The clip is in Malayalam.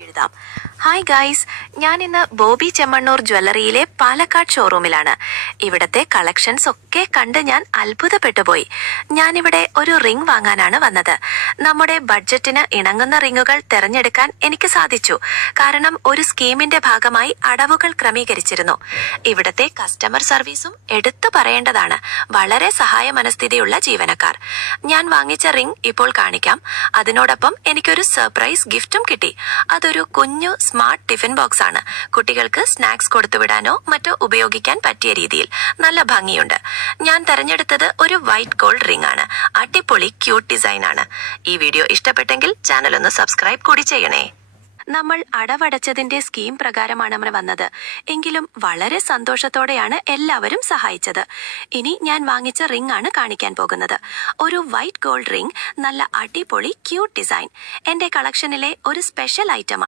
എഴുതാം. ഹായ് ഗൈസ്, ഞാൻ ഇന്ന് ബോബി ചെമ്മണ്ണൂർ ജ്വല്ലറിയിലെ പാലക്കാട് ഷോറൂമിലാണ്. ഇവിടത്തെ കളക്ഷൻസ് ഒക്കെ കണ്ട് ഞാൻ അത്ഭുതപ്പെട്ടുപോയി. ഞാനിവിടെ ഒരു റിംഗ് വാങ്ങാനാണ് വന്നത്. നമ്മുടെ ബഡ്ജറ്റിന് ഇണങ്ങുന്ന റിങ്ങുകൾ തിരഞ്ഞെടുക്കാൻ എനിക്ക് സാധിച്ചു. കാരണം ഒരു സ്കീമിന്റെ ഭാഗമായി അടവുകൾ ക്രമീകരിച്ചിരുന്നു. ഇവിടത്തെ കസ്റ്റമർ സർവീസും എടുത്തു പറയേണ്ടതാണ്. വളരെ സഹായ മനസ്ഥിതിയുള്ള ജീവനക്കാർ. ഞാൻ വാങ്ങിച്ച റിംഗ് ഇപ്പോൾ കാണിക്കാം. അതിനോടൊപ്പം എനിക്കൊരു സർപ്രൈസ് ഗിഫ്റ്റും കിട്ടി. അതൊരു കുഞ്ഞു സ്മാർട്ട് ടിഫിൻ ബോക്സ് ആണ്. കുട്ടികൾക്ക് സ്നാക്സ് കൊടുത്തുവിടാനോ മറ്റോ ഉപയോഗിക്കാൻ പറ്റിയ രീതിയിൽ നല്ല ഭംഗിയുണ്ട്. ഞാൻ തെരഞ്ഞെടുത്തത് ഒരു വൈറ്റ് ഗോൾഡ് റിംഗ് ആണ്. അടിപൊളി ക്യൂട്ട് ഡിസൈൻ ആണ്. ഈ വീഡിയോ ഇഷ്ടപ്പെട്ടെങ്കിൽ ചാനൽ ഒന്ന് സബ്സ്ക്രൈബ് കൂടി ചെയ്യണേ. നമ്മൾ അടവടച്ചതിന്റെ സ്കീം പ്രകാരമാണ് നമ്മൾ വന്നത്. എങ്കിലും വളരെ സന്തോഷത്തോടെയാണ് എല്ലാവരും സഹായിച്ചത്. ഇനി ഞാൻ വാങ്ങിച്ച റിംഗ് ആണ് കാണിക്കാൻ പോകുന്നത്. ഒരു വൈറ്റ് ഗോൾഡ് റിംഗ്, നല്ല അടിപൊളി ക്യൂട്ട് ഡിസൈൻ. എന്റെ കളക്ഷനിലെ ഒരു സ്പെഷ്യൽ ഐറ്റം.